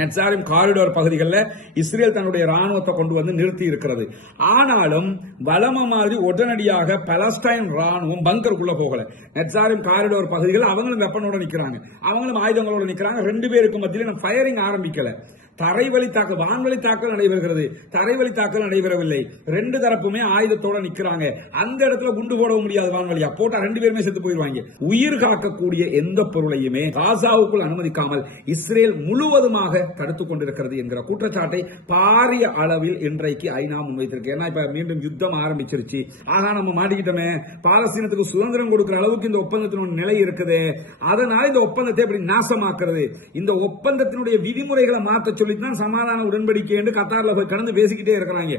Netzarim corridor பகுதிகளில் Israel தன்னுடைய ராணுவத்தை கொண்டு வந்து நிறுத்தி இருக்கிறது. ஆனாலும் வலம மாதிரி உடனடியாக பலஸ்டைன் ராணுவம் பங்கருக்குள்ள போகல. நெட்சாரிம் காரிடோர் பகுதிகள் அவங்களும் வெப்பனோட நிக்கிறாங்க, அவங்களும் ஆயுதங்களோட நிக்கிறாங்க. 2 பேருக்கும் மத்தியில் ஃபயரிங் ஆரம்பிக்கல. தரைவழி தாக்கல், வான்வழி தாக்கல் நடைபெறுகிறது, தரைவழி தாக்கல் நடைபெறவில்லை. 2 தரப்புமே ஆயுதத்தோட நிக்கிறாங்க. அந்த இடத்துல குண்டு போட முடியாது, வான்வழியா போட்டா 2 பேருமே செத்து போயிருவாங்க. உயிர் காக்கக்கூடிய எந்த பொருளையுமே காசாவுக்குள் அனுமதிக்காமல் இஸ்ரேல் முழுவதுமாக தடுத்துக் கொண்டிருக்கிறது என்கிற குற்றச்சாட்டை பாரிய அளவில் இன்றைக்கு ஐநா முன்வைத்திருக்கு. ஏன்னா இப்ப மீண்டும் யுத்தம் ஆரம்பிச்சிருச்சு. ஆனா நம்ம மாட்டிக்கிட்டோமே, பாலஸ்தீனத்துக்கு சுதந்திரம் கொடுக்கிற அளவுக்கு இந்த ஒப்பந்தத்தினுடைய நிலை இருக்குது. அதனால இந்த ஒப்பந்தத்தை எப்படி நாசமாக்குறது, இந்த ஒப்பந்தத்தினுடைய விதிமுறைகளை மாற்ற சொல்லித்தான் சமாதான உடன்படிக்கை என்று கத்தார்ல போய் கடந்து பேசிக்கிட்டே இருக்கிறாங்க.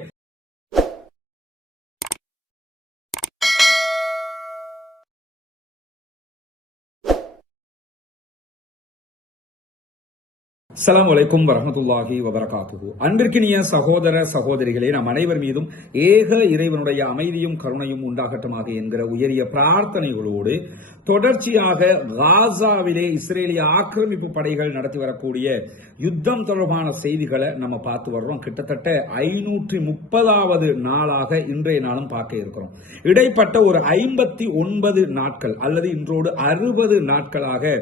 அஸ்ஸலாமு அலைக்கும் வரஹ்மத்துல்லாஹி வபரகாத்துஹு. அன்பிற்கினிய சகோதர சகோதரிகளே, நம் அனைவர் மீதும் ஏக இறைவனுடைய அமைதியும் கருணையும் உண்டாகட்டுமாக என்கிற உயரிய பிரார்த்தனைகளோடு தொடர்ச்சியாக காசாவிலே இஸ்ரேலிய ஆக்கிரமிப்பு படைகள் நடத்தி வரக்கூடிய யுத்தம் தொடர்பான செய்திகளை நம்ம பார்த்து வர்றோம். கிட்டத்தட்ட 530வது நாளாக இன்றைய நாளும் பார்க்க இருக்கிறோம். இடைப்பட்ட ஒரு 59 நாட்கள் அல்லது இன்றோடு 60 நாட்களாக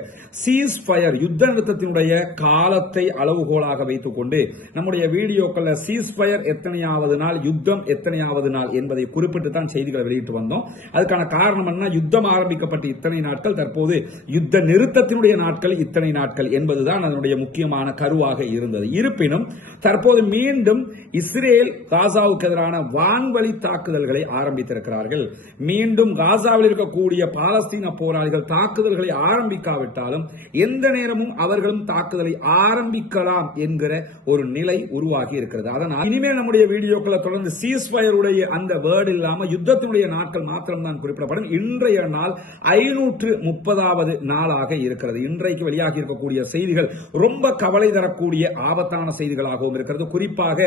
சீஸ் ஃபயர் யுத்த நிறுத்தத்தினுடைய காலத்தை அளவுகோலாக வைத்துக் கொண்டு நம்முடைய வீடியோக்கள் சீஸ் ஃபயர் எத்தனையாவது நாள், யுத்தம் எத்தனையாவது நாள் என்பதை குறிப்பிட்டு தான் செய்திகளை வெளியிட்டு வந்தோம். அதுக்கான காரணம் என்ன, யுத்தம் ஆரம்பிக்கப்பட்டு இத்தனை நாட்கள், தற்போது யுத்த நிறுத்தத்தினுடைய நாட்கள் இத்தனை நாட்கள் என்பதுதான் அதனுடைய முக்கியமான கருவாக இருந்தது. இருப்பினும் தற்போது மீண்டும் இஸ்ரேல் காசாவுக்கு எதிரான வான்வழி தாக்குதல்களை ஆரம்பித்திருக்கிறார்கள். மீண்டும் காசாவில் இருக்கக்கூடிய பாலஸ்தீன போராளிகள் தாக்குதல்களை ஆரம்பிக்காவிட்டாலும் எந்த நேரமும் அவர்களும் தாக்குதலை ஆரம்பிக்கலாம் என்கிற ஒரு நிலை உருவாகி இருக்கிறது. அதனால் இனிமேல் நம்முடைய வீடியோக்களை தொடர்ந்து சீஸ் ஃபயர் உடைய அந்த வேர்டு இல்லாம யுத்தத்தினுடைய நாட்கள் மாத்திரம் தான் குறிப்பிடப்படும். இன்றைய நாள் 530வது நாளாக இருக்கிறது. இன்றைக்கு வெளியாகி இருக்கக்கூடிய செய்திகள் ரொம்ப கவலை தரக்கூடிய ஆபத்தான செய்திகளாகவும் இருக்கிறது. குறிப்பாக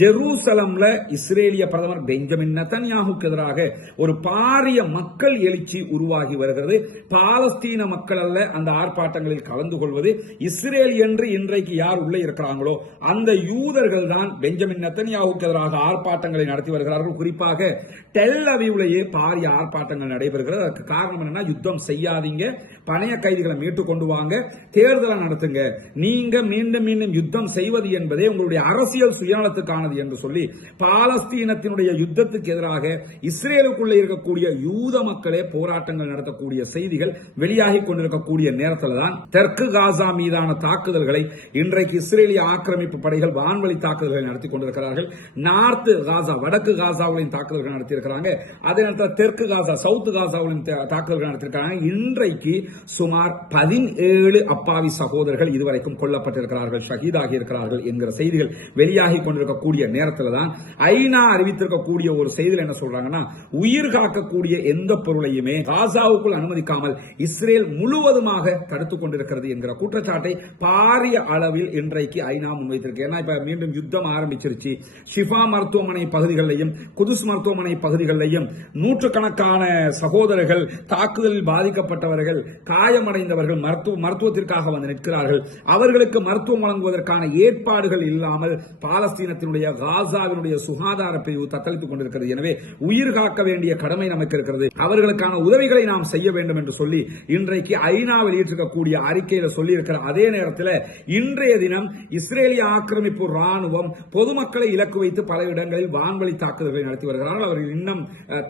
ஜெருசலம்ல இஸ்ரேலிய பிரதமர் பெஞ்சமின் நெதன்யாஹுக்கு எதிராக ஒரு பாரிய மக்கள் எழுச்சி உருவாகி வருகிறது. பாலஸ்தீன மக்கள் அல்ல அந்த ஆர்ப்பாட்டங்களில் கலந்து கொள்வது, இஸ்ரேல் என்று இன்றைக்கு யார் உள்ளே இருக்கிறாங்களோ அந்த யூதர்கள் தான் பெஞ்சமின் நெதன்யாஹுக்கு எதிராக ஆர்ப்பாட்டங்களை நடத்தி வருகிறார்கள். குறிப்பாக டெல் அவீவ்லேயே பாரிய ஆர்ப்பாட்டங்கள் நடைபெறுகிறது. அதற்கு காரணம் என்னன்னா, யுத்தம் செய்யாதீங்க, பணைய கைதிகளை மீட்டு கொண்டு வாங்க, தேர்தலை நடத்துங்க, நீங்க மீண்டும் மீண்டும் யுத்தம் செய்வது என்பதே உங்களுடைய அரசியல் சுயநலத்துக்கானது என்று சொல்லி பாலஸ்தீனத்தினுடைய யுத்தத்துக்கு எதிராக இஸ்ரேலுக்குள்ளே இருக்கக்கூடிய யூத மக்களே போராட்டங்கள் நடத்தக்கூடிய செய்திகள் வெளியாகி கொண்டிருக்கக்கூடிய நேரத்தில் தான் தெற்கு காசா மீதான தாக்குதல்களை இன்றைக்கு இஸ்ரேலிய ஆக்கிரமிப்பு படைகள் வான்வழி தாக்குதல்களை நடத்தி கொண்டிருக்கிறார்கள். நார்த் காசா, வடக்கு காசாவின் தாக்குதல்கள் நடத்தியிருக்கிறாங்க. அதே நேரத்தில் தெற்கு காசா, சவுத் காசாவின் தாக்குதல்கள் நடத்தியிருக்கிறாங்க. இன்றைக்கு சுமார் 17 அப்பாவி சகோதரர்கள் இதுவரைக்கும் கொல்லப்பட்டிருக்கிறார்கள், ஷஹீதாகி இருக்கிறார்கள் என்கிற செய்திகள் வெளியாகி கொண்டிருக்கக்கூடிய நேரத்தில் தான் ஐநா அறிவித்திருக்கக்கூடிய ஒரு செய்தியில் என்ன சொல்றாங்கன்னா, உயிர் காக்கக்கூடிய எந்த பொருளையுமே காசாவுக்குள் அனுமதிக்காமல் இஸ்ரேல் முழுவதுமாக தடுத்துக் கொண்டிருக்கிறது என்கிற குற்றச்சாட்டை பாரிய அளவில் இன்றைக்கு ஐநா முன்வைத்திருக்கு. ஏன்னா இப்ப மீண்டும் யுத்தம் ஆரம்பிச்சிருச்சு. ஷிஃபா மருத்துவமனை பகுதிகளிலையும் குதுஸ் மருத்துவமனை பகுதிகளிலையும் நூற்றுக்கணக்கான சகோதரர்கள், தாக்குதலில் பாதிக்கப்பட்டவர்கள், காயமடைந்தவர்கள் மருத்துவத்திற்காக வந்து நிற்கிறார்கள். அவர்களுக்கு மருத்துவம் வழங்குவதற்கான ஏற்பாடுகள் இல்லாமல் பாலஸ்தீனத்தினுடைய காசாவினுடைய சுகாதார பிரிவு தத்தளித்துக் கொண்டிருக்கிறது. எனவே உயிர் காக்க வேண்டிய கடமை நமக்கு இருக்கிறது. அவர்களுக்கான உதவிகளை நாம் செய்ய வேண்டும் என்று சொல்லி இன்றைக்கு ஐநா வெளியிட்டிருக்கக்கூடிய அறிக்கையில் சொல்லி இருக்கிற அதே நேரத்தில் இன்றைய தினம் இஸ்ரேலிய ஆக்கிரமிப்பு ராணுவம் பொதுமக்களை இலக்கு வைத்து பல இடங்களில் வான்வழி தாக்குதல்களை நடத்தி வருகிறார்கள். அவர்கள் இன்னும்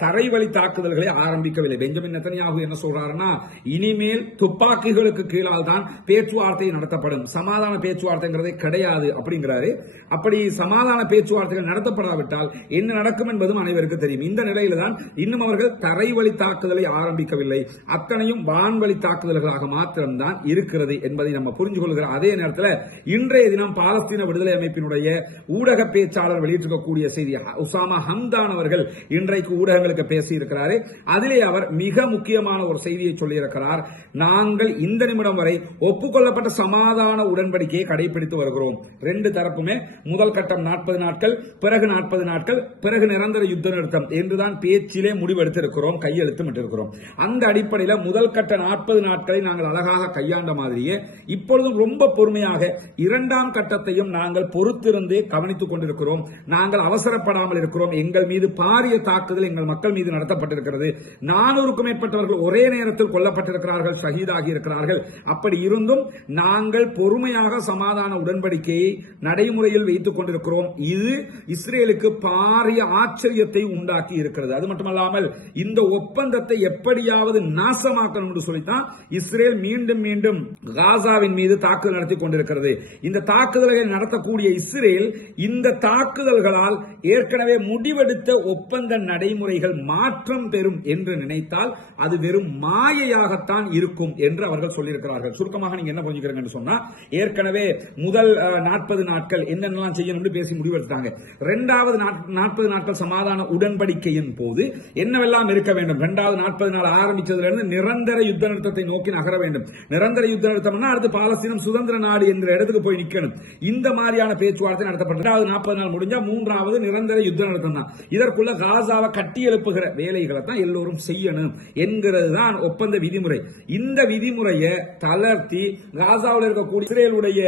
தரைவழி தாக்குதல்களை ஆரம்பிக்கவில்லை. பெஞ்சமின் நெதன்யாஹு என்ன சொல்றாருன்னா, இனிமேல் துப்பாக்கிகளுக்கு கீழால் தான் பேச்சுவார்த்தை நடத்தப்படும், சமாதான பேச்சுவார்த்தைங்கிறதே கிடையாது அப்படிங்கிறாரு. அப்படி சமாதான பேச்சுவார்த்தைகள் நடத்தப்படாவிட்டால் என்ன நடக்கும் என்பதும் அனைவருக்கு தெரியும். இந்த நிலையில தான் இன்னும் அவர்கள் தரைவழி தாக்குதலை ஆரம்பிக்கவில்லை, அத்தனையும் வான்வழி தாக்குதல்களாக மாத்திரம்தான் இருக்கிறது என்பதை நம்ம புரிஞ்சு கொள்கிற அதே நேரத்தில் இன்றைய தினம் பாலஸ்தீன விடுதலை அமைப்பினுடைய ஊடக பேச்சாளர் வெளியிட்டிருக்கக்கூடிய செய்தி, உசாமா ஹம்தான் அவர்கள் இன்றைக்கு ஊடகங்களுக்கு பேசி இருக்கிறார். அதிலே அவர் மிக முக்கியமான ஒரு செய்தியை சொல்லியிருக்கிறார். நாங்கள் இந்த நிமிடம் வரை ஒப்புக்கொள்ளப்பட்ட சமாதான உடன்படிக்கையை கடைபிடித்து வருகிறோம். 2 தரப்புமே முதல் கட்டம் 40 நாட்கள், பிறகு 40 நாட்கள், பிறகு நிரந்தர யுத்த நிறுத்தம் என்றுதான் பேச்சிலே முடிவெடுத்திருக்கிறோம், கையெழுத்தும் இட்டிருக்கிறோம். அந்த அடிப்படையில் முதல் கட்ட 40 நாட்களை நாங்கள் அழகாக கையாண்ட மாதிரியே இப்பொழுதும் ரொம்ப பொறுமையாக பொறுமையாக இரண்டாம் கட்டத்தையும் நாங்கள் பொறுத்திருந்து கவனித்துக் கொண்டிருக்கிறோம். நாங்கள் அவசரப்படாமல் இருக்கிறோம். எங்கள் மீது பாரிய தாக்குதல் எங்கள் மக்கள் மீது நடத்தப்பட்டிருக்கிறது. 400க்கும் மேற்பட்டவர்கள் ஒரே நேரத்தில் கொல்லப்பட்டிருக்கிறார்கள், ஷஹீதாகி இருக்கிறார்கள். அப்படி இருந்தும் நாங்கள் பொறுமையாக சமாதான உடன்படிக்கையை நடைமுறையில் வைத்துக் கொண்டிருக்கிறோம். இது இஸ்ரேலுக்கு பாரிய ஆச்சரியத்தை உண்டாக்கி இருக்கிறது. அது மட்டுமல்லாமல் இந்த ஒப்பந்தத்தை எப்படியாவது நாசமாக்கணும் என்று சொல்லித்தான் இஸ்ரேல் மீண்டும் மீண்டும் காசாவின் மீது தாக்குதல் நடத்தி கொண்டிருக்கிறது. இந்த தாக்குதல்களை நடத்தக்கூடிய இஸ்ரேல் இந்த தாக்குதல்களால் ஏற்கனவே முடிவெடுத்த ஒப்பந்த நடைமுறைகள் மாற்றம் பெறும் என்று நினைத்தால் அது வெறும் மாயையாகத்தான் இருக்கும் என்று அவர்கள் சொல்லியிருக்கிறார்கள். சுருக்கமாக நீங்க என்ன புரிஞ்சுக்கிறீங்கன்னு சொன்னா, ஏற்கனவே முதல் 40 நாட்கள் என்னென்னலாம் செய்யணும் பேசி முடிவெடுத்தாங்க. இரண்டாவது 40 நாட்கள் சமாதான உடன்படிக்கையின் போது என்னவெல்லாம் இருக்க வேண்டும். இரண்டாவது 40 நாள் ஆரம்பிச்சதிலிருந்து நிரந்தர யுத்த நிறுத்தத்தை நோக்கி நகர வேண்டும். நிரந்தர யுத்த நிறுத்தம்னா அடுத்து பாலஸ்தீனம் சுதந்திர நாடு என்ற இடத்துக்கு போய் நிக்கணும். இந்த மாதிரியான பேச்சுவார்த்தை நடத்தப்பட்டது. 40 நாள் முடிஞ்சா மூன்றாவது நிரந்தர யுத்த நிறுத்தம் தான். இதற்குள்ள காசாவை கட்டி எழுப்புகிற வேலைகளை தான் எல்லோரும் செய்யணும் என்கிறது தான் ஒப்பந்த விதிமுறை. இந்த விதிமுறையை தளர்த்தி காசாவில் இருக்கக்கூடிய இஸ்ரேலுடைய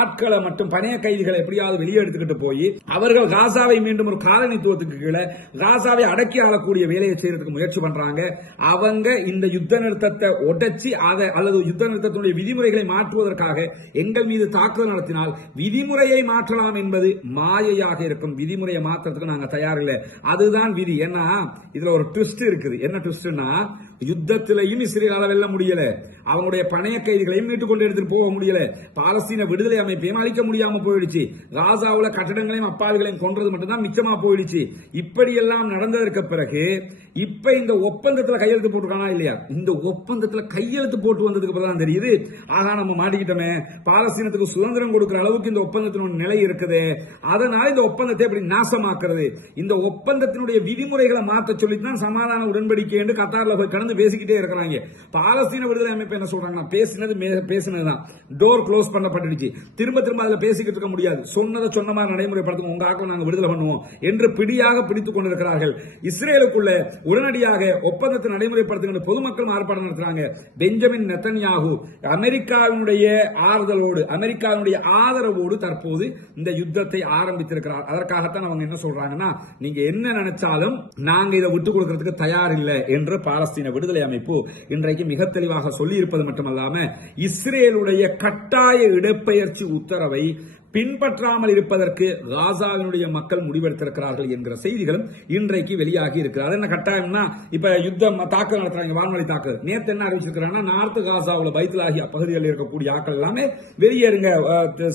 ஆட்களை மட்டும் பணைய கைதிகளை எப்படியாவது வெளியே எடுத்துக்கிட்டு போய் அவர்கள் காசாவை மீண்டும் ஒரு காலனித்துவத்துக்கு கீழே காசாவை அடக்கி ஆளக்கூடிய வேலையை செய்யறதுக்கு முயற்சி பண்றாங்க. அவங்க இந்த யுத்த நிறுத்தத்தை உடைச்சி அதை அல்லது யுத்த நிறுத்தத்தினுடைய விதிமுறைகளை மாற்றுவதற்காக எங்கள் மீது தாக்குதல் நடத்தினால் விதிமுறையை மாற்றலாம் என்பது மாயையாக இருக்கும். விதிமுறையை மாற்றத்துக்கு நாங்க தயாரில்லை. அதுதான் விதி. ஏன்னா இதுல ஒரு ட்விஸ்ட் இருக்குது. என்ன ட்விஸ்ட்னா, யுத்தத்திலையும் இஸ்ரேலால வெல்ல முடியல, அவங்களுடைய பணைய கைதிகளையும் மீட்டுக் கொண்டு எடுத்துட்டு போக முடியல, பாலஸ்தீன விடுதலை அமைப்பையும் அழிக்க முடியாம போயிடுச்சு, காசாவுல கட்டடங்களையும் அப்பாவிகளையும் கொன்றது மட்டும்தான் மிச்சமா போயிடுச்சு. இப்படி எல்லாம் நடந்ததற்கு பிறகு இப்ப இந்த ஒப்பந்தத்துல கையெழுத்து போட்டுருக்கானா இல்லையா? இந்த ஒப்பந்தத்துல கையெழுத்து போட்டு வந்ததுக்கு பிறகு தெரியுது, ஆகா நம்ம மாட்டிக்கிட்டோமே, பாலஸ்தீனத்துக்கு சுதந்திரம் கொடுக்கிற அளவுக்கு இந்த ஒப்பந்தத்தினுடைய நிலை இருக்குது. அதனால இந்த ஒப்பந்தத்தை எப்படி நாசமாக்குறது, இந்த ஒப்பந்தத்தினுடைய விதிமுறைகளை மாற்ற சொல்லித்தான் சமாதான உடன்படிக்கை என்று கத்தார்ல போய் கடந்து பேசிக்கிட்டே இருக்கிறாங்க. பாலஸ்தீன விடுதலை அமைப்பு என்ன சொல்றாங்கன்னா, பேசினதுதான் டோர் க்ளோஸ் பண்ணப்பட்டுடுச்சு, திரும்ப திரும்ப அதுல பேசிக்கிட்டு இருக்க முடியாது, சொன்னதை சொன்ன மாதிரி நடைமுறைப்படுத்தும், உங்க ஆக்களை நாங்க விடுதலை பண்ணுவோம் என்று பிடியாக பிடித்துக் கொண்டிருக்கிறார்கள். இஸ்ரேலுக்குள்ள உடனடியாக ஒப்பந்தத்தை நடைமுறைப்படுத்துகின்ற பொதுமக்கள் ஆர்ப்பாட்டம் நடத்துறாங்க. பெஞ்சமின் நெத்தன்யாகு அமெரிக்காவினுடைய ஆறுதலோடு அமெரிக்காவினுடைய ஆதரவோடு தற்போது இந்த யுத்தத்தை ஆரம்பித்திருக்கிறார். அதற்காகத்தான் அவங்க என்ன சொல்றாங்கன்னா, நீங்க என்ன நினைச்சாலும் நாங்க இதை விட்டுக் கொடுக்கிறதுக்கு தயார் இல்லை என்று பாலஸ்தீன விடுதலை அமைப்பு இன்றைக்கு மிக தெளிவாக சொல்லி இருப்பது மட்டுமல்லாம இஸ்ரேலுடைய கட்டாய இடப்பெயர்ச்சி உத்தரவை பின்பற்றாமல் இருப்பதற்கு காசாவினுடைய மக்கள் முடிவெடுத்திருக்கிறார்கள் என்கிற செய்திகளும் இன்றைக்கு வெளியாகி இருக்கிறார். என்ன கட்டாயம்னா, இப்ப யுத்தம் தாக்குதல் நடத்துறாங்க, வான்வழி தாக்குதல். நேற்று என்ன அறிவிச்சிருக்கிறாங்கன்னா, நார்த் காசாவுல பைத்துலாகிய பகுதிகளில் இருக்கக்கூடிய ஆட்கள் எல்லாமே வெளியேறுங்க,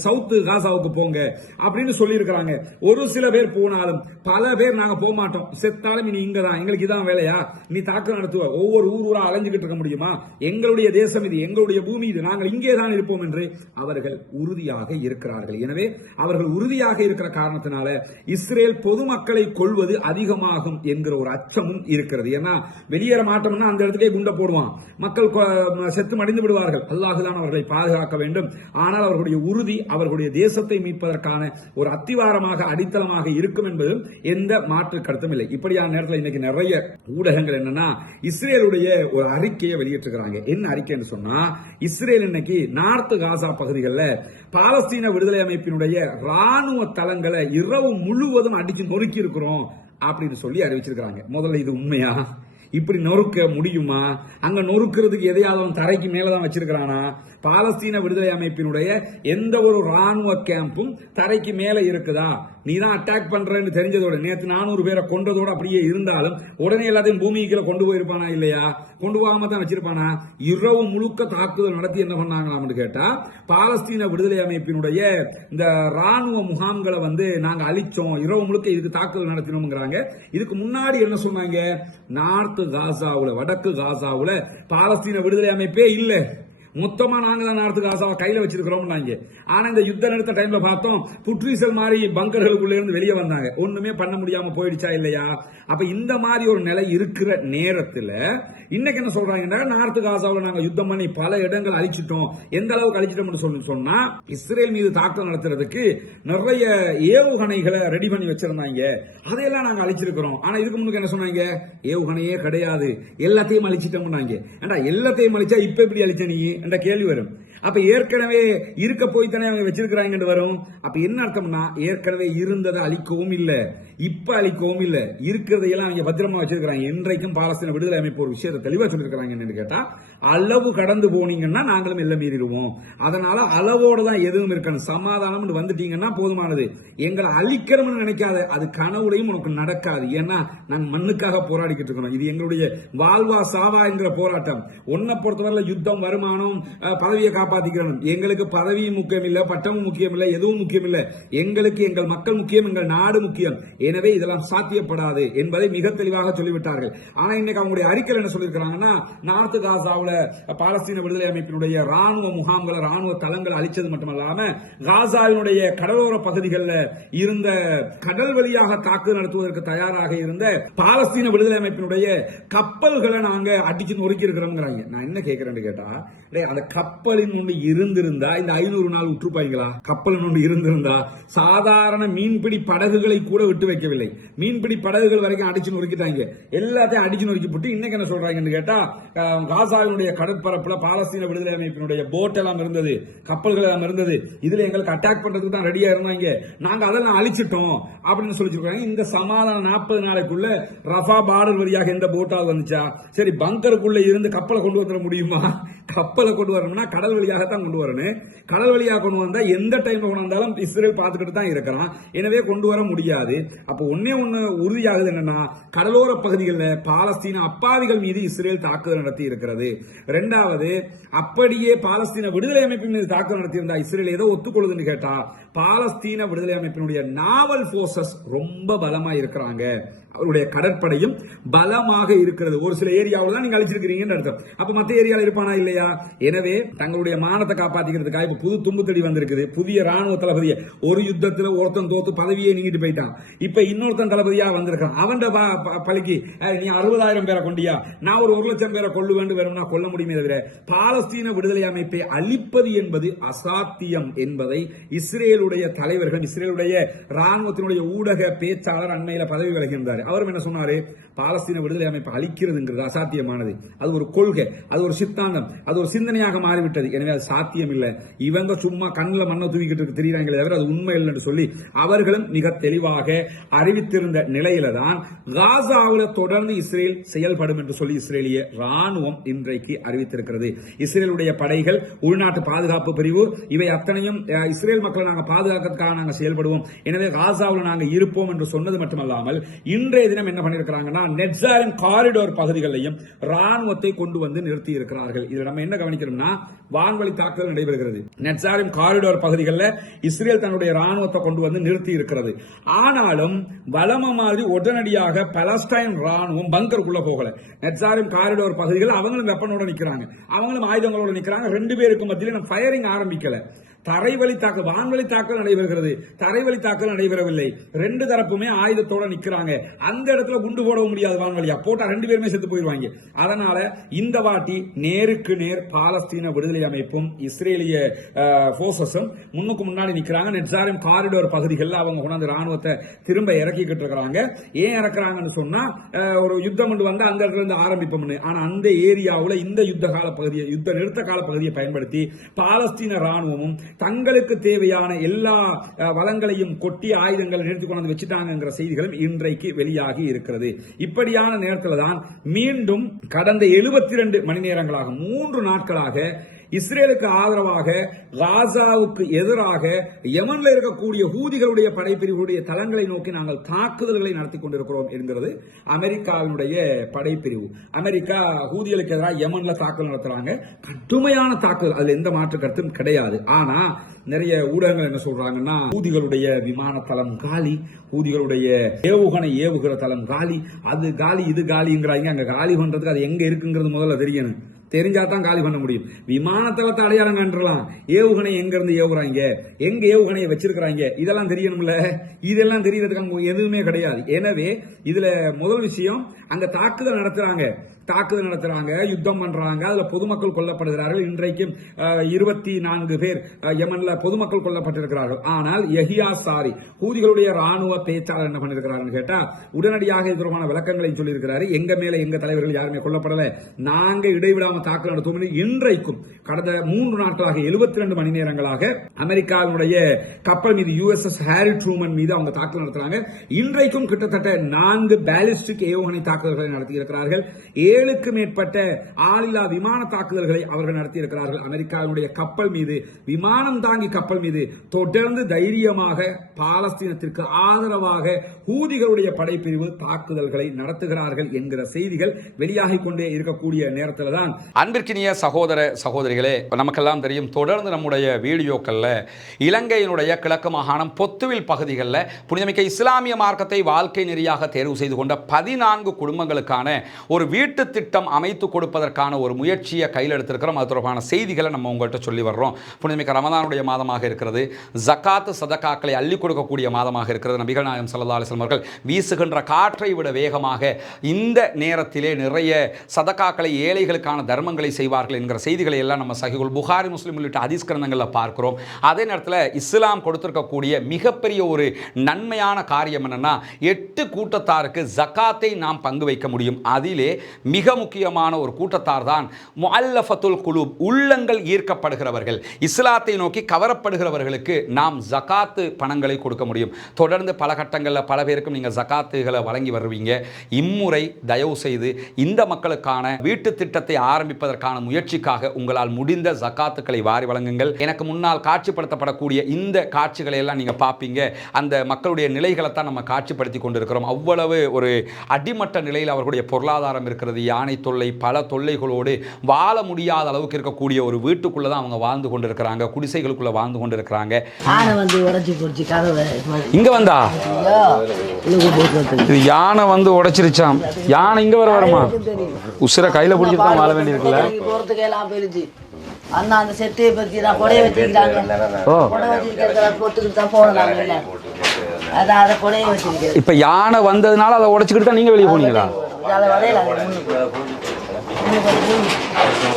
சவுத் காசாவுக்கு போங்க அப்படின்னு சொல்லி இருக்கிறாங்க. ஒரு சில பேர் போனாலும் பல பேர் நாங்க போக மாட்டோம், செத்தாலும் இனி இங்க தான், எங்களுக்கு இதான் வேலையா, நீ தாக்குதல் நடத்துவ, ஒவ்வொரு ஊரா அலைஞ்சுக்கிட்டு இருக்க முடியுமா, எங்களுடைய தேசம் இது, எங்களுடைய பூமி இது, நாங்கள் இங்கே தான் இருப்போம் என்று அவர்கள் உறுதியாக இருக்கிறார்கள். எனவே அவர்கள் உறுதியாக இருக்கிற காரணத்தினால இஸ்ரேல் பொதுமக்களை கொள்வது அதிகமாகும் என்கிற ஒரு அச்சமும் இருக்கிறது. ஏன்னா வெளியேற மாட்டோம்னா அந்த இடத்துக்கே குண்ட போடுவான், மக்கள் செத்து மடிந்து விடுவார்கள். அல்லாஹ்தான் அவர்களை பாதுகாக்க வேண்டும். ஆனால் அவர்களுடைய உறுதி அவர்களுடைய தேசத்தை மீட்பதற்கான ஒரு அத்திவாரமாக அடித்தளமாக இருக்கும் என்பதும் எந்த மாற்று கருத்தும் இல்லை. இப்படியான நேரத்தில் இன்னைக்கு நிறைய ஊடகங்கள் என்னன்னா, இஸ்ரேலுடைய ஒரு அறிக்கையை வெளியிட்டிருக்கிறாங்க. என்ன அறிக்கை என்று சொன்னா, இஸ்ரேல் இன்னைக்கு நார்த் காசா பகுதிகளில் பாலஸ்தீன விடுதலை அமைப்பினுடைய ராணுவ தளங்களை இரவு முழுவதும் அடிச்சு நொறுக்கி இருக்கிறோம் அப்படின்னு சொல்லி அறிவிச்சிருக்காங்க. முதல்ல இது உண்மையா? இப்படி நொறுக்க முடியுமா? அங்க நொறுக்கிறதுக்கு எதையாவது தரைக்கு மேலதான் வச்சிருக்கிறானா? பாலஸ்தீன விடுதலை அமைப்பினுடைய எந்த ஒரு ராணுவ கேம்பும் தரைக்கு மேல இருக்குதா? நீ தான் அட்டாக் பண்றன்னு தெரிஞ்சதோட, நேற்று 400 பேரை கொண்டதோட அப்படியே இருந்தாலும் உடனே எல்லாத்தையும் பூமிக்கு கொண்டு போயிருப்பானா இல்லையா? கொண்டு போகாம தான் வச்சிருப்பானா? இரவு முழுக்க தாக்குதல் நடத்தி என்ன பண்ணாங்களாம்னு கேட்டா, பாலஸ்தீன விடுதலை அமைப்பினுடைய இந்த ராணுவ முகாம்களை நாங்க அழிச்சோம், இரவு முழுக்க இதுக்கு தாக்குதல் நடத்தினோம்ங்கிறாங்க. இதுக்கு முன்னாடி என்ன சொன்னாங்க? நார்த் காசாவுல, வடக்கு காசாவுல பாலஸ்தீன விடுதலை அமைப்பே இல்ல, மொத்தமா நாங்க தான் நார்த் காசாவை கையில வச்சிருக்கிறோம். ஆனா இந்த யுத்த நிறுத்த டைம்ல பார்த்தோம், புற்றீசல் மாதிரி பங்கர்களுக்குள்ள இருந்து வெளியே வந்தாங்க, ஒண்ணுமே பண்ண முடியாம போயிடுச்சா இல்லையா? அப்ப இந்த மாதிரி ஒரு நிலை இருக்கிற நேரத்தில் இன்னைக்கு என்ன சொல்றாங்கன்னா, நார்த் காசாவில் நாங்க யுத்தம் பண்ணி பல இடங்கள் அழிச்சிட்டோம். எந்த அளவுக்கு அழிச்சிட்டோம்னு சொன்னா, இஸ்ரேல் மீது தாக்குதல் நடத்துறதுக்கு நிறைய ஏவுகணைகளை ரெடி பண்ணி வச்சிருந்தாங்க, அதையெல்லாம் நாங்க அழிச்சிருக்கிறோம். ஆனா இதுக்கு முன்னுக்கு என்ன சொன்னாங்க? ஏவுகணையே கிடையாது, எல்லாத்தையும் அழிச்சிட்டோம். எல்லாத்தையும் அழிச்சா இப்ப எப்படி அழிச்ச நீ என்ற கேள்வி வரும். அப்ப ஏற்கனவே இருக்க போய் தானே அவங்க வச்சிருக்கிறாங்க வரும். அப்ப என்ன அர்த்தம்னா ஏற்கனவே இருந்ததை அழிக்கவும் இல்ல, இப்ப அழிக்கவும் இல்ல, இருக்கிறதையெல்லாம் அவங்க பத்திரமா வச்சிருக்காங்க. இன்றைக்கும் பாலஸ்தீன விடுதலை அமைப்பு ஒரு விஷயத்தை தெளிவா சொல்லிருக்காங்க கேட்டா, அளவு கடந்து போனீங்கன்னா நாங்களும் எல்லாம் மீறிடுவோம். அதனால அளவோட தான் எதுவும் இருக்கணும். சமாதானம் வந்துட்டீங்கன்னா போதுமானது. எங்களை அழிக்கணும்னு நினைக்காத, அது கனவுலையும் உனக்கு நடக்காது. ஏன்னா நாங்க மண்ணுக்காக போராடிக்கிட்டு இருக்கணும். இது எங்களுடைய வாழ்வா சாவா என்கிற போராட்டம். உன்னை பொறுத்தவரை யுத்தம், வருமானம், பதவியை காப்பாத்திக்கணும். எங்களுக்கு பதவியும் முக்கியம் இல்ல, பட்டமும் முக்கியம் இல்ல, எதுவும் முக்கியம் இல்ல. எங்களுக்கு எங்கள் மக்கள் முக்கியம், எங்கள் நாடு முக்கியம். எனவே இதெல்லாம் சாத்தியப்படாது என்பதை மிக தெளிவாக சொல்லிவிட்டார்கள். ஆனா இன்னைக்கு அவங்களுடைய அறிக்கையில் என்ன சொல்லியிருக்கிறாங்கன்னா, நார்த் காசாவில் பாலஸ்தீன விடுதலை அமைப்பினுடைய ராணுவ முகாம்களை, ராணுவ தளங்களை அழிச்சது மட்டுமல்லாம காசாவினுடைய கடலோர பகுதிகளில் இருந்த கடல் வழியாக தாக்குதல் நடத்துவதற்கு தயாராக இருந்த பாலஸ்தீன விடுதலை அமைப்பினுடைய கப்பல்களை நாங்க அடிச்சு நொறுக்கி இருக்கிறோம். நான் என்ன கேட்கிறேன்னு கேட்டா, அந்த கப்பலின் ஒன்று இருந்திருந்தா இந்த 500 நாள் விட்டுருப்பாங்களா? கப்பலின் ஒன்று இருந்திருந்தா சாதாரண மீன்பிடி படகுகளை கூட விட்டு வைக்கவில்லை. மீன்பிடி படகுகள் வரைக்கும் அடிச்சு நொறுக்கிட்டாங்க. எல்லாத்தையும் அடிச்சு நொறுக்கி போட்டு இன்னைக்கு என்ன சொல்றாங்கன்னு கேட்டா, காசாவினுடைய கடற்பரப்புல பாலஸ்தீன விடுதலை அமைப்பினுடைய போட் எல்லாம் இருந்தது, கப்பல்கள் எல்லாம் இருந்தது. இதுல எங்களுக்கு அட்டாக் பண்றதுக்கு தான் ரெடியா இருந்தாங்க, நாங்க அதெல்லாம் அழிச்சிட்டோம் அப்படின்னு சொல்லிச்சிருக்காங்க. இந்த சமாதானம் 40 நாளைக்குள்ள ரஃபா பார்டர் வழியாக எந்த போட்டால் வந்துச்சா? சரி, பங்கருக்குள்ள இருந்து கப்பலை கொண்டு வர முடியுமா? கப்பலை கொண்டு வரணும்னா கடல் வழியாக தான் கொண்டு வரணும். கடல் வழியாக கொண்டு வந்தா எந்த டைம்ல கொண்டு வந்தாலும் இஸ்ரேல் பார்த்துக்கிட்டு தான் இருக்கிறான். எனவே கொண்டு வர முடியாது. அப்போ ஒன்னே ஒண்ணு உறுதியாகுது, என்னன்னா கடலோர பகுதிகளில் பாலஸ்தீன அப்பாவிகள் மீது இஸ்ரேல் தாக்குதல் நடத்தி இருக்கிறது. இரண்டாவது, அப்படியே பாலஸ்தீன விடுதலை அமைப்பின் மீது தாக்குதல் நடத்தி இருந்தா இஸ்ரேல் ஏதோ ஒத்துக்கொள்ளுதுன்னு கேட்டா, பாலஸ்தீன விடுதலை அமைப்பினுடைய நாவல் போர்சஸ் ரொம்ப பலமா இருக்கிறாங்க. அவருடைய கடற்படையும் பலமாக இருக்கிறது. ஒரு சில ஏரியாவில் தான் நீங்க அழிச்சிருக்கிறீங்கன்னு அர்த்தம். அப்ப மற்ற ஏரியாவில் இருப்பானா இல்லையா? எனவே தங்களுடைய மானத்தை காப்பாத்திக்கிறதுக்காக இப்ப புது தும்பு தடி வந்திருக்குது. புதிய ராணுவ தளபதியை, ஒரு யுத்தத்தில் ஒருத்தன் தோத்து பதவியை நீங்கிட்டு போயிட்டான், இப்ப இன்னொருத்தன் தளபதியா வந்திருக்கான். அவன் பழிக்கு நீ 60,000 பேரை கொண்டியா, நான் ஒரு 1,00,000 பேரை கொள்ள வேண்டும் வேணும்னா கொல்ல முடியுமே தவிர பாலஸ்தீன விடுதலை அமைப்பை அழிப்பது என்பது அசாத்தியம் என்பதை இஸ்ரேலுடைய தலைவர்கள், இஸ்ரேலுடைய ராணுவத்தினுடைய ஊடக பேச்சாளர் அண்மையில பதவி விலகின்றார். அவரும் என்ன சொன்னாரு? பாலஸ்தீன விடுதலை அமைப்பை அழிக்கிறதுங்கிறது அசாத்தியமானது. அது ஒரு கொள்கை, அது ஒரு சித்தாந்தம், அது ஒரு சிந்தனையாக மாறிவிட்டது. எனவே அது சாத்தியம் இல்லை. இவங்க சும்மா கண்ணில் மண்ணை தூக்கிட்டு தெரியுறாங்களே தவிர அது உண்மை இல்லைன்னு சொல்லி அவர்களும் மிக தெளிவாக அறிவித்திருந்த நிலையில தான் காசாவில் தொடர்ந்து இஸ்ரேல் செயல்படும் என்று சொல்லி இஸ்ரேலிய ராணுவம் இன்றைக்கு அறிவித்திருக்கிறது. இஸ்ரேலுடைய படைகள், உள்நாட்டு பாதுகாப்பு பிரிவு, இவை அத்தனையும் இஸ்ரேல் மக்களை நாங்கள் பாதுகாக்கிறதுக்காக நாங்கள் செயல்படுவோம், எனவே காசாவில் நாங்கள் இருப்போம் என்று சொன்னது மட்டுமல்லாமல் இன்றைய தினம் என்ன பண்ணிருக்கிறாங்கன்னா, நெட்சாரிம் காரிடோர் பகுதிகளையும் ராணுவத்தை கொண்டு வந்து நிறுத்தி இருக்கிறார்கள். இதில் நம்ம என்ன கவனிக்கிறோம்னா, வான்வழி தாக்குதல் நடைபெறுகிறது. நெட்சாரிம் காரிடோர் பகுதிகளில் இஸ்ரேல் தன்னுடைய ராணுவத்தை கொண்டு வந்து நிறுத்தி இருக்கிறது. ஆனாலும் வலம மாதிரி உடனடியாக பலஸ்டைன் ராணுவம் பங்கருக்குள்ள போகல. நெட்சாரிம் காரிடோர் பகுதிகள் அவங்களும் வெப்பனோட நிற்கிறாங்க, அவங்களும் ஆயுதங்களோட நிற்கிறாங்க. 2 பேருக்கும் மத்தியில் ஃபயரிங் ஆரம்பிக்கல. தரைவழி தாக்குதல், வான்வழி தாக்குதல் நடைபெறுகிறது, தரைவழி தாக்குதல் நடைபெறவில்லை. 2 தரப்புமே ஆயுதத்தோட நிக்கிறாங்க. அந்த இடத்துல குண்டு போடவும் முடியாது, வான்வழியா போட்டா 2 பேருமே செத்து போயிருவாங்க. அதனால இந்த வாட்டி நேருக்கு நேர் பாலஸ்தீன விடுதலை அமைப்பும் இஸ்ரேலிய போர்சஸும் முன்னுக்கு முன்னாடி நிக்கிறாங்க. நெட்சாரிம் காரிடோர் பகுதிகளில் அவங்க கொண்டாந்து ராணுவத்தை திரும்ப இறக்கிக்கிட்டு இருக்கிறாங்க. ஏன் இறக்குறாங்கன்னு சொன்னா, ஒரு யுத்தம் கொண்டு வந்து அந்த இடத்துல இருந்து ஆரம்பிப்போம்னு. ஆனா அந்த ஏரியாவில் இந்த யுத்த கால பகுதியை, யுத்த நிறுத்த கால பகுதியை பயன்படுத்தி பாலஸ்தீன ராணுவமும் தங்களுக்கு தேவையான எல்லா வளங்களையும் கொட்டி ஆயுதங்கள் நிறுத்தி கொண்டு வச்சுட்டாங்கிற செய்திகளும் இன்றைக்கு வெளியாகி இருக்கிறது. இப்படியான நேரத்தில் தான் மீண்டும் கடந்த 72 மணி நேரங்களாக, 3 நாட்களாக இஸ்ரேலுக்கு ஆதரவாக, காசாவுக்கு எதிராக யமன்ல இருக்கக்கூடிய ஹூதிகளுடைய படைப்பிரிவுடைய தளங்களை நோக்கி நாங்கள் தாக்குதல்களை நடத்தி கொண்டிருக்கிறோம் என்கிறது அமெரிக்காவினுடைய படைப்பிரிவு. அமெரிக்கா ஹூதிகளுக்கு எதிராக யமன்ல தாக்குதல் நடத்துறாங்க. கடுமையான தாக்குதல், அதுல எந்த மாற்று கருத்தும் கிடையாது. ஆனா நிறைய ஊடகங்கள் என்ன சொல்றாங்கன்னா, ஹூதிகளுடைய விமான தளம் காலி, ஹூதிகளுடைய ஏவுகணை ஏவுகிற தளம் காலி, அது காலி இது காலிங்கிறாங்க. அங்க காலி பண்றதுக்கு அது எங்க இருக்குங்கிறது முதல்ல தெரியணும். தெரிஞ்சாதான் காலி பண்ண முடியும். விமானத்தளத்தை அடையாளம் கண்டுலாம், ஏவுகணை எங்க இருந்து ஏவுறாங்க, எங்க ஏவுகணையை வச்சிருக்கிறாங்க, இதெல்லாம் தெரியணும்ல. இதெல்லாம் தெரியறதுக்கு அங்க எதுவுமே கிடையாது. எனவே இதுல முதல் விஷயம், அங்க தாக்குதல் நடத்துறாங்க, யுத்தம் பண்றாங்க, அதுல பொதுமக்கள் கொல்லப்படுகிறார்கள். இன்றைக்கும் 24 பேர் யமன்ல பொதுமக்கள் கொல்லப்பட்டிருக்கிறார்கள். ஆனால் யஹியா சாரி, ஹூதிகளுடைய ராணுவ பேச்சாளர் என்ன பண்ணிருக்கிறார் கேட்டா, உடனடியாக இது தொடர்பான விளக்கங்களை சொல்லியிருக்கிறாரு. எங்க மேல எங்க தலைவர்கள் யாருமே கொல்லப்படல, நாங்க இடைவிடாம தாக்குதல் நடத்துவோம். இன்றைக்கும் கடந்த 3 நாட்களாக 72 மணி நேரங்களாக அமெரிக்காவுடைய கப்பல் மீது USS ஹாரி ட்ரூமன் மீது அவங்க தாக்குதல் நடத்துறாங்க. இன்றைக்கும் கிட்டத்தட்ட 4 பாலிஸ்டிக் ஏவுகணை தாக்குதல்களை நடத்தியிருக்கிறார்கள். 7க்கு மேற்பட்ட ஆளில்லா விமான தாக்குதல்களை அவர்கள் நடத்தியிருக்கிறார்கள். அமெரிக்காவுடைய கப்பல் மீது, விமானம் தாங்கி கப்பல் மீது தொடர்ந்து தைரியமாக பாலஸ்தீனத்திற்கு ஆதரவாக ஹூதிகளுடைய படைப்பிரிவு தாக்குதல்களை நடத்துகிறார்கள் என்கிற செய்திகள் வெளியாகிக் கொண்டே இருக்கக்கூடிய நேரத்தில் தான் அன்பிற்கினிய சகோதர சகோதரிகளே, நமக்கெல்லாம் தெரியும், தொடர்ந்து நம்முடைய வீடியோக்கள்ல இலங்கையினுடைய கிழக்கு மாகாணம் பொத்துவில் பகுதிகளில் புனிதமிக்க இஸ்லாமிய மார்க்கத்தை வாழ்க்கை நெறியாக தேர்வு செய்து கொண்ட 14 குடும்பங்களுக்கான ஒரு வீட்டு திட்டம் அமைத்து கொடுப்பதற்கான ஒரு முயற்சியை கையில் எடுத்திருக்கிறோம். அது தொடர்பான செய்திகளை நம்ம உங்கள்கிட்ட சொல்லி வர்றோம். புனிதமிக்க ரமதானுடைய மாதமாக இருக்கிறது. ஜகாத்து சதகாக்களை அள்ளி கொடுக்கக்கூடிய மாதமாக இருக்கிறது. நபிகள் நாயகம் ஸல்லல்லாஹு அலைஹி வஸல்லம் அவர்கள் வீசுகின்ற காற்றை விட வேகமாக இந்த நேரத்திலே நிறைய சதகாக்களை, ஏழைகளுக்கான தர்மங்களை செய்வார்கள் என்கிற செய்திகளை எல்லாம் நம்ம சஹீஹுல் புகாரி, முஸ்லிம் உள்ளிட்ட ஹதீஸ் கிரந்தங்களில் பார்க்கிறோம். அதே நேரத்தில் இஸ்லாம் கொடுத்திருக்கக்கூடிய மிகப்பெரிய ஒரு நன்மையான காரியம் என்னன்னா, 8 கூட்டத்தாருக்கு ஜகாத்தை நாம் பங்கு வைக்க முடியும். அதிலே மிக முக்கியமான ஒரு கூட்டத்தார் தான் முஅல்லஃபத்துல் குலூப், உள்ளங்கள் ஈர்க்கப்படுகிறவர்கள், இஸ்லாத்தை நோக்கி கவரப்படுகிறவர்களுக்கு நாம் ஜகாத்து பணங்களை கொடுக்க முடியும். தொடர்ந்து பல கட்டங்களில் பல பேருக்கும் நீங்கள் ஜகாத்துகளை வழங்கி வருவீங்க. இம்முறை தயவு செய்து இந்த மக்களுக்கான வீட்டு திட்டத்தை ஆரம்பிப்பதற்கான முயற்சிக்காக உங்களால் முடிந்த ஜகாத்துக்களை வாரி வழங்குங்கள். எனக்கு முன்னால் காட்சிப்படுத்தப்படக்கூடிய இந்த காட்சிகளை எல்லாம் நீங்கள் பார்ப்பீங்க. அந்த மக்களுடைய நிலைகளை தான் நம்ம காட்சிப்படுத்தி கொண்டிருக்கிறோம். அவ்வளவு ஒரு அடிமட்ட நிலையில் அவர்களுடைய பொருளாதாரம் இருக்கிறது. யானை தொல்லை, பல தொல்லைகளோடு வாழ முடியாத அளவுக்கு இருக்கக்கூடிய ஒரு வீட்டுக்குள்ள தான் அவங்க வாழ்ந்து கொண்டிருக்கிறாங்க. குடிசைகளுக்குள்ள வாழ்ந்து கொண்டிருக்கிறாங்க. இங்க வந்தா இது யானை வந்து உடைச்சிருச்சாம். யானை இங்க வர வருமா? உசுர கையில பிடிச்சிட்டு தான் வாழ வேண்டியிருக்குல்ல. அந்த செட்டையை பத்தி தான் கொடைய வச்சிருக்காங்க. இப்ப யானை வந்ததுனால அதை உடைச்சுக்கிட்டு தான் நீங்க வெளியே போனீங்களா?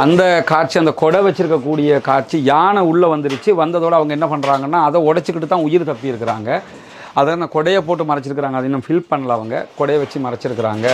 அந்த காட்சி, அந்த கொடை வச்சிருக்கக்கூடிய காட்சி, யானை உள்ள வந்துருச்சு. வந்ததோடு அவங்க என்ன பண்றாங்கன்னா அதை உடைச்சிக்கிட்டு தான் உயிர் தப்பி இருக்கிறாங்க. அதை அந்த கொடையை போட்டு மறைச்சிருக்கிறாங்க. அது இன்னும் ஃபில் பண்ணல. அவங்க கொடையை வச்சு மறைச்சிருக்கிறாங்க.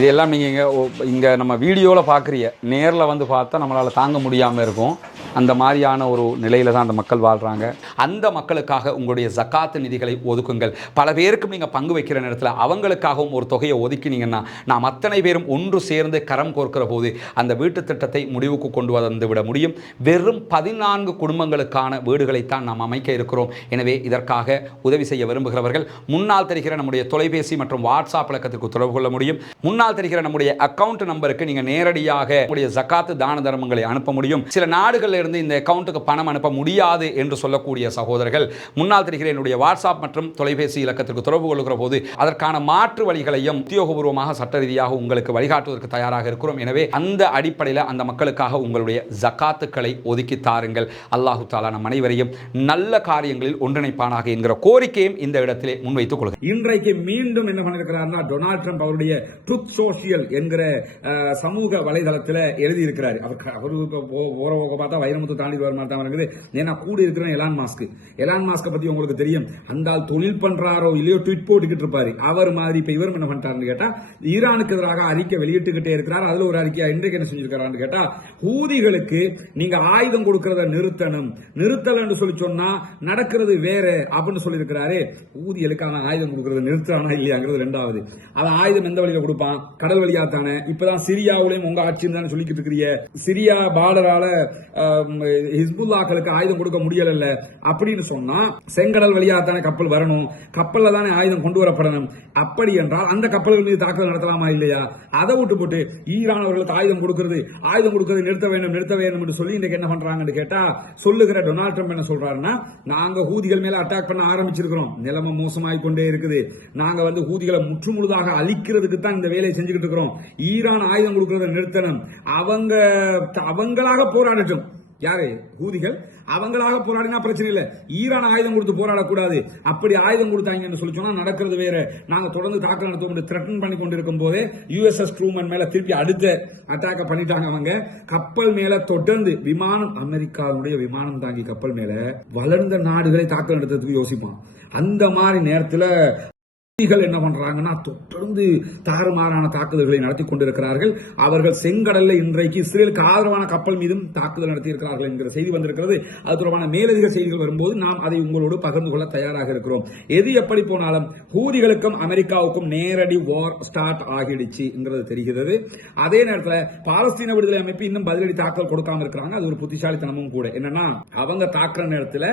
இதெல்லாம் நீங்கள் இங்கே நம்ம வீடியோவில் பார்க்குறீங்க. நேரில் வந்து பார்த்தா நம்மளால் தாங்க முடியாமல் இருக்கும். அந்த மாதிரியான ஒரு நிலையில் தான் அந்த மக்கள் வாழ்கிறாங்க. அந்த மக்களுக்காக உங்களுடைய ஜக்காத்து நிதிகளை ஒதுக்குங்கள். பல பேருக்கும் நீங்கள் பங்கு வைக்கிற நேரத்தில் அவங்களுக்காகவும் ஒரு தொகையை ஒதுக்கினீங்கன்னா நாம் அத்தனை பேரும் ஒன்று சேர்ந்து கரம் கோர்க்கிற போது அந்த வீட்டு திட்டத்தை முடிவுக்கு கொண்டு வந்து விட முடியும். வெறும் 14 குடும்பங்களுக்கான வீடுகளைத்தான் நாம் அமைக்க இருக்கிறோம். எனவே இதற்காக உதவி செய்ய விரும்புகிறவர்கள் முன்னால் தெரிகிற நம்முடைய தொலைபேசி மற்றும் வாட்ஸ்அப் இலக்கத்திற்கு தொடர்பு கொள்ள முடியும். முன்னால் தெரிகிற நம்முடைய அக்கவுண்ட் நம்பருக்கு நீங்கள் நேரடியாக நம்முடைய ஜக்காத்து தான தர்மங்களை அனுப்ப முடியும். சில நாடுகளில் இருந்து இந்த அக்கவுண்ட்டுக்கு பணம் அனுப்ப முடியாது என்று சொல்லக்கூடிய சகோதரர்கள் முன்னால் தெரிகிற என்னுடைய வாட்ஸ்அப் மற்றும் தொலைபேசி இலக்கத்திற்கு தொடர்பு கொள்கிற போது அதற்கான மாற்று வழிகளையும் உத்தியோகபூர்வமாக சட்ட ரீதியாக உங்களுக்கு வழிகாட்டுவதற்கு தயாராக இருக்கிறோம். எனவே அந்த அடிப்படையில் அந்த மக்களுக்காக உங்களுடைய ஜக்காத்துக்களை ஒதுக்கி தாருங்கள். அல்லாஹு தஆலா நம் அனைவரையும் நல்ல காரியங்களில் ஒன்றிணைப்பானாக என்கிற கோரிக்கையும் இந்த இடத்திலே முன்வைத்துக் கொள்கிறேன். இன்றைக்கு மீண்டும் என்ன பண்ணிருக்கிறார்னா, டொனால்ட் ட்ரம்ப் அவருடைய ட்ரூத் சோஷியல் என்கிற சமூக வலைதளத்தில் எழுதியிருக்கிறார். அவருக்கு பார்த்தா வைரமுத்து தாண்டி வர மாதிரி தான் இருக்குது. ஏன்னா கூட இருக்கிற எலான் மாஸ்கை பத்தி உங்களுக்கு தெரியும். அந்த தொழில் பண்றாரோ இல்லையோ ட்வீட் போட்டுக்கிட்டு இருப்பாரு. அவர் மாதிரி இப்ப இவர் என்ன பண்ணிட்டாருன்னு கேட்டா, ஈரானுக்கு எதிராக அறிக்கை வெளியிட்டுக்கிட்டே இருக்கிறார். அதுல ஒரு அறிக்கை இன்றைக்கு என்ன செஞ்சிருக்காரு கேட்டா, ஹூதிகளுக்கு நீங்க ஆயுதம் கொடுக்கறத நிறுத்தலன்னு சொல்லி சொன்னா நடக்கிறது வேற அப்படின்னு சொல்லி இருக்கிறாரு. ஹூதிகளுக்கான ஆயுதம் கொடுக்கறத நிறுத்தானா இல்லையாங்கிறது ரெண்டாவது. அவன் ஆயுதம் எந்த வழியில கொடுப்பான்? கடல் வழியா தானே. இப்பதான் சிரியாவிலையும் உங்க ஆட்சின்னு தானே சொல்லிக்கிட்டு இருக்கிறீங்க. சிரியா பார்டரால ஹிஸ்புல்லாக்களுக்கு ஆயுதம் கொடுக்க முடியல அப்படின்னு சொன்னா செங்கடல் வழியா தானே கப்பல் வரணும், கப்பல்ல தானே ஆயுதம் கொண்டு வரப்படணும். அப்படி என்றால் அந்த கப்பல்கள் மீது தாக்குதல் நடத்தலாமா இல்லையா? அதை விட்டு போட்டு ஈரான் அவர்களுக்கு ஆயுதம் கொடுக்கிறது நிறுத்த வேண்டும் என்று சொல்லி இன்னைக்கு என்ன பண்றாங்கன்னு கேட்டா, சொல்லுகிற டொனால்ட் ட்ரம்ப் என்ன சொல்றாருன்னா, நாங்க ஹூதிகள் மேல அட்டாக் பண்ண ஆரம்பிச்சிருக்கிறோம், நிலைமை மோசமாய் கொண்டே இருக்குது, நாங்க ஹூதிகளை முற்றுமுழுதாக அழிக்கிறதுக்கு தான் இந்த வேலையை செஞ்சுக்கிட்டு இருக்கிறோம், ஈரான் ஆயுதம் கொடுக்கறத நிறுத்தணும், அவங்களாக போராடட்டும். யாரு? ஹூதிகள் அவங்களாக போராடினா பிரச்சனை இல்லை, ஈரான் ஆயுதம் கொடுத்து போராடக்கூடாது. அப்படி ஆயுதம் கொடுத்தாங்கன்னு சொல்லி சொன்னா நடக்கிறது வேற. நாங்க தொடர்ந்து தாக்குதல் நடத்தும் த்ரெட்டன் பண்ணி கொண்டிருக்கும் போதே USS ட்ரூமன் மேல திருப்பி அடுத்த அட்டாக் பண்ணிட்டாங்க. அவங்க கப்பல் மேல தொடர்ந்து விமானம், அமெரிக்காவுடைய விமானம் தாங்கி கப்பல் மேல வளர்ந்த நாடுகளை தாக்குதல் நடத்துறதுக்கு யோசிப்பான். அந்த மாதிரி நேரத்தில் என்ன பண்றாங்கன்னா தொடர்ந்து தாறுமாறான தாக்குதல்களை நடத்தி கொண்டிருக்கிறார்கள். அவர்கள் செங்கடல்ல இன்றைக்கு இஸ்ரேலுக்கு ஆதரவான கப்பல் மீதும் தாக்குதல் நடத்தி இருக்கிறார்கள் என்கிற செய்தி வந்திருக்கிறது. அது தொடர்பான மேலதிக செய்திகள் வரும்போது நாம் அதை உங்களோடு பகிர்ந்து கொள்ள தயாராக இருக்கிறோம். எது எப்படி போனாலும் ஹூதிகளுக்கும் அமெரிக்காவுக்கும் நேரடி வார் ஸ்டார்ட் ஆகிடுச்சு தெரிகிறது. அதே நேரத்தில் பாலஸ்தீன விடுதலை அமைப்பு இன்னும் பதிலடி தாக்கல் கொடுக்காம இருக்கிறாங்க. அது ஒரு புத்திசாலித்தனமும் கூட. என்னன்னா அவங்க தாக்குற நேரத்தில்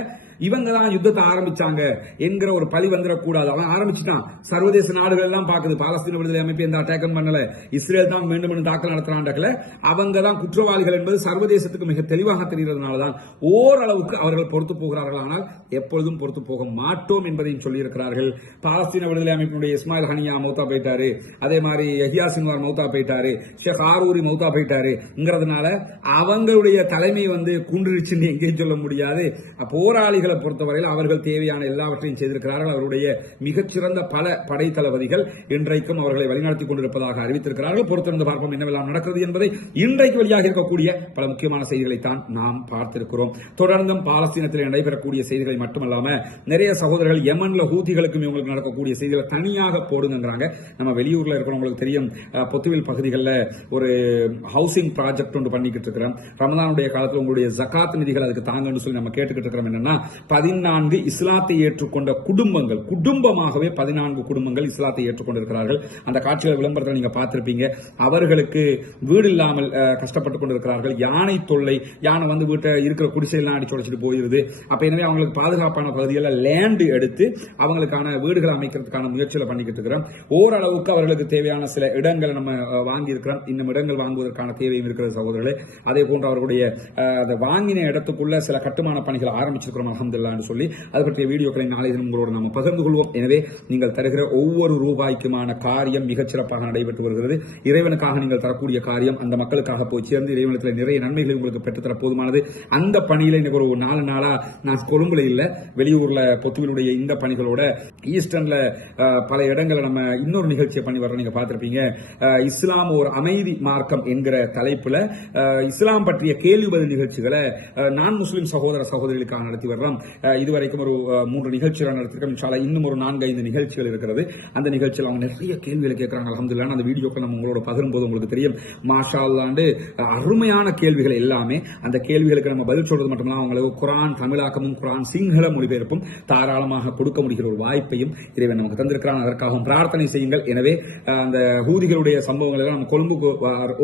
இவங்க தான் யுத்தத்தை ஆரம்பிச்சாங்க என்கிற ஒரு பழி வந்துடக்கூடாது. அவன் ஆரம்பிச்சுட்டான். சர்வதேச நாடுகள் எல்லாம் பாக்குது பாலஸ்தீன விடுதலை அமைப்பு எந்த அட்டாக் பண்ணல, இஸ்ரேல் தான் மீண்டும் தாக்கல் நடத்துறாங்க. அவங்க தான் குற்றவாளிகள் என்பது சர்வதேசத்துக்கு மிக தெளிவாக தெரிகிறதுனாலதான் ஓரளவுக்கு அவர்கள் பொறுத்து போகிறார்கள். ஆனால் எப்பொழுதும் பொறுத்து போக மாட்டோம் என்பதையும் சொல்லியிருக்கிறார்கள். பாலஸ்தீன விடுதலை அமைப்பினுடைய இஸ்மாயில் ஹனியா மௌத்தா போயிட்டாரு, அதே மாதிரி யஹ்யா சின்வார் மௌத்தா போயிட்டாரு, ஷேக் ஆரூரி மௌத்தா போயிட்டாருங்கிறதுனால அவங்களுடைய தலைமை கூண்டுருச்சுன்னு எங்கேயும் சொல்ல முடியாது. போராளிகளை பொறுத்தவரையில் அவர்கள் தேவையான எல்லாவற்றையும் செய்திருக்கிறார்கள். அவருடைய மிகச்சிறந்த பல படை தளபதிகள் இன்றைக்கும் அவர்களை வழிநடத்திக் கொண்டிருப்பதாக அறிவித்திருக்கிறார்கள். பொறுத்திருந்து பார்ப்போம் என்னவெல்லாம் நடக்கிறது என்பதை. இன்றைக்கு வெளியாக இருக்கக்கூடிய பல முக்கியமான செய்திகளை தான் நாம் பார்த்திருக்கிறோம். தொடர்ந்தும் பாலஸ்தீனத்தில் நடைபெறக்கூடிய செய்திகளை மட்டுமல்லாம நிறைய சகோதரர்கள் யமன்ல ஹூதிகளுக்கும் இவங்களுக்கு நடக்கக்கூடிய செய்திகளை தனியாக போடுங்கிறாங்க. நம்ம வெளியூர்ல இருக்கிறவங்களுக்கு தெரியும், பொத்துவில் பகுதிகளில் ஒரு ஹவுசிங் ப்ராஜெக்ட் ஒன்று பண்ணிக்கிட்டு இருக்கிறோம். ரமதானுடைய காலத்தில் உங்களுடைய ஜகாத் நிதிகள் அதுக்கு தாங்கன்னு சொல்லி நம்ம கேட்டுக்கிட்டு இருக்கிறோம். என்னன்னா 14 இஸ்லாத்தை ஏற்றுக்கொண்ட குடும்பங்கள், குடும்பமாகவே 14 குடும்பங்கள் இஸ்லாத்தை ஏற்றுக்கொண்டிருக்கிறார்கள். அந்த காட்சிகள் விளம்பரத்தில் நீங்க பார்த்திருப்பீங்க. அவர்களுக்கு வீடு இல்லாமல் கஷ்டப்பட்டுக் கொண்டிருக்கிறார்கள். யானை தொல்லை, யானை வீட்டை இருக்கிற குடிசையெல்லாம் அடிச்சு உடைச்சிட்டு போயிருது. அப்ப எனவே அவங்களுக்கு பாதுகாப்பான பகுதிகளில் லேண்ட் எடுத்து அவங்களுக்கான வீடுகளை அமைக்கிறதுக்கான முயற்சிகளை பண்ணிக்கிட்டு இருக்கிறோம். ஓரளவுக்கு அவர்களுக்கு தேவையான சில இடங்களை நம்ம வாங்கி இருக்கிறோம். இன்னும் இடங்கள் வாங்குவதற்கான தேவையும் இருக்கிறது சகோதரர்களே. அதே போன்று அவர்களுடைய வாங்கின இடத்துக்குள்ள சில கட்டுமான பணிகள் ஆரம்பிச்சிருக்கிறோம் அல்ஹம்துலில்லாஹ்னு சொல்லி அது பற்றிய வீடியோக்களை நாளை உங்களோடு நம்ம பகிர்ந்து கொள்வோம். எனவே நீங்கள் தருகிற ஒவ்வொரு ரூபாய்க்குமான காரியம் மிகச்சிறப்பாக நடைபெற்று வருகிறது. இறைவனுக்காக நீங்கள் தரக்கூடிய காரியம் அந்த மக்களுக்காக போய் சேர்ந்து இறைவனத்தில் நிறைய நன்மைகளை உங்களுக்கு பெற்றுத்தர போதுமானது. அந்த பணியில இன்னைக்கு ஒரு 4 நாளா நான் கொழும்புல இல்ல, வெளியூர்ல பொத்துவிலுடைய இந்த பணிகளோட ஈஸ்டர்ன்ல பல இடங்களை நம்ம இன்னொரு நிகழ்ச்சியை பண்ணி வர்றோம். நீங்க பார்த்திருப்பீங்க. இஸ்லாம் ஒரு அமைதி மார்க்கம் என்கிற தலைப்புல இஸ்லாம் பற்றிய கேள்வி பதில் நிகழ்ச்சிகளை நான் முஸ்லிம் சகோதர சகோதரிகளுக்காக நடத்தி வர்றோம். இதுவரைக்கும் ஒரு 3 நிகழ்ச்சிகள் நடத்திருக்கோம். இன்ஷா அல்லாஹ் இன்னும் ஒரு 4-5 நிகழ்ச்சிகள் இருக்கிறது. அந்த நிகழ்ச்சியில் அவங்க நிறைய கேள்விகளை கேட்கறாங்க. அல்ஹம்துலில்லாஹ் அந்த வீடியோக்கள் நம்ம உங்களோட பகிரும்போது உங்களுக்கு தெரியும், மாஷா அல்லாஹ்ண்டு அருமையான கேள்விகள் எல்லாமே. அந்த கேள்விகளுக்கு நம்ம பதில் சொல்றது மட்டுமல்ல, அவங்களுக்கு குர்ஆன் தமிழாக்கமும் குர்ஆன் சிங்கள மொழிபெயர்ப்பும் தாராளமாக கொடுக்க முடிகிற ஒரு வாய்ப்பையும் இறைவன் நமக்கு தந்திருக்கிறான். அதற்காகவும் பிரார்த்தனை செய்யுங்கள். எனவே அந்த ஹூதிகளுடைய சம்பவங்கள் எல்லாம் நம்ம கொழும்புக்கு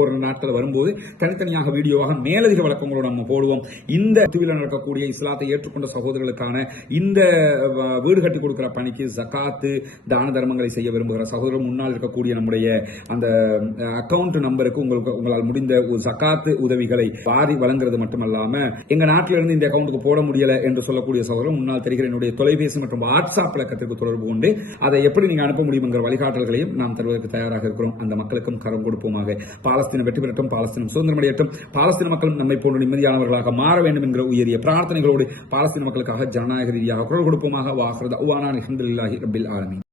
ஒரு நாட்கள் வரும்போது தனித்தனியாக வீடியோவாக மேலதிக வழக்கங்களோடு நம்ம போடுவோம். இந்த தீவில் நடக்கக்கூடிய இஸ்லாத்தை ஏற்றுக்கொண்ட சகோதரர்களுக்கான இந்த வீடு கட்டி கொடுக்கிற பணிக்கு ஜகாத்து தான தர்மங்களை செய்ய விரும்புகிற சகோதரர் முன்னால் இருக்கக்கூடிய நம்முடைய அந்த அக்கவுண்ட் நம்பருக்கு உங்களால் முடிந்த ஜகாத்து உதவிகளை வாரி வழங்குறது மட்டுமல்லாம எங்க நாட்டில இருந்து இந்த அக்கவுண்ட்டுக்கு போட முடியல என்று சொல்லக்கூடிய சகோதரர் முன்னால் தெரிகிற என்னுடைய தொலைபேசி மற்றும் வாட்ஸ்அப் இலக்கத்திற்கு தொடர்பு கொண்டு அதை எப்படி நீங்க அனுப்ப முடியும் என்கிற வழிகாட்டல்களையும் நாம் தருவதற்கு தயாராக இருக்கிறோம். அந்த மக்களுக்கும் கரம் கொடுப்போமாக. பாலஸ்தீனம் வெற்றி பெறட்டும், பாலஸ்தீனம் சுதந்திரமடையட்டும், பாலஸ்தீன மக்களும் நம்மை போன்ற நிம்மதியானவர்களாக மாற வேண்டும் என்கிற உயரிய பிரார்த்தனைகளோடு பாலஸ்தீன மக்களுக்காக ஜனநாயக ரீதியாக குரல் கொடுப்போமாக. வாஹ்ரத் அல்ஹம்துலில்லாஹி ரப்பில் ஆலமீன்.